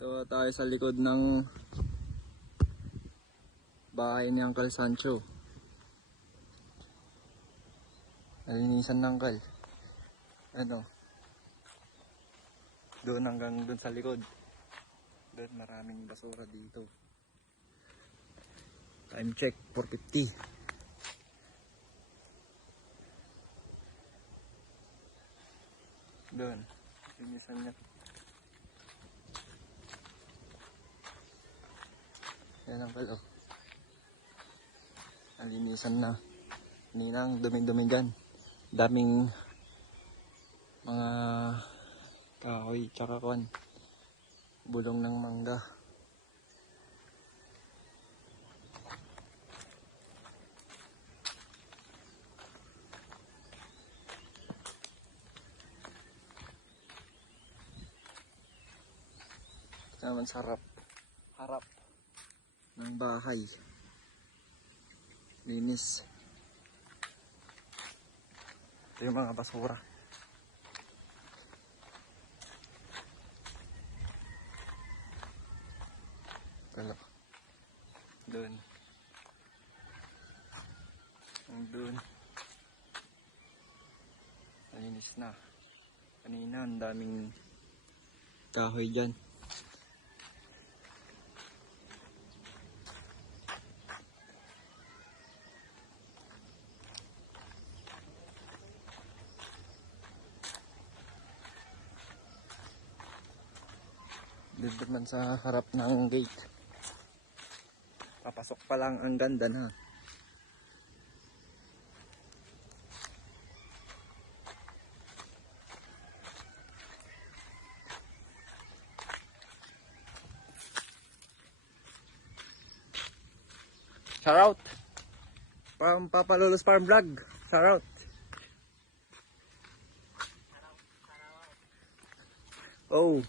Ito tayo sa likod ng bahay ni Uncle Sancho. Nalinisan ng Uncle. Ano? Doon hanggang doon sa likod. Doon maraming basura dito. Time check, 450. Doon. Linisan niya. Yan ang palo. Nalinisan na. Ninang duming-dumigan. Daming mga kahoy tsaka kwan. Bulong ng mangga. naman sa harap harap ng bahay linis ito yung mga basura Kala. Doon. Ang doon. Malinis na. Kanina ang daming kahoy dyan. Dito sa harap ng gate. Papasok pa lang ang ganda na. Shout out! Pam Papalolos Farm Vlog. Shout out! Oh,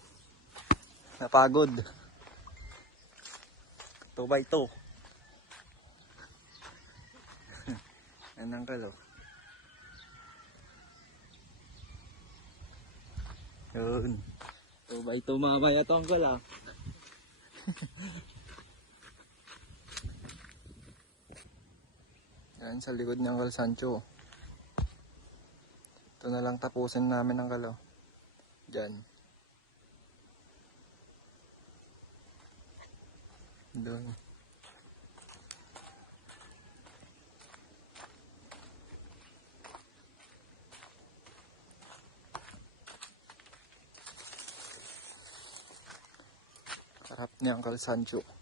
napagod. 2 by 2. Anong kalo? Yun. 2 by 2 mamaya to ang ah. Yan sa likod ng Uncle Sancho. Ito na lang tapusin namin ang kalo. Diyan. Doon. Sarap ni Uncle Sancho.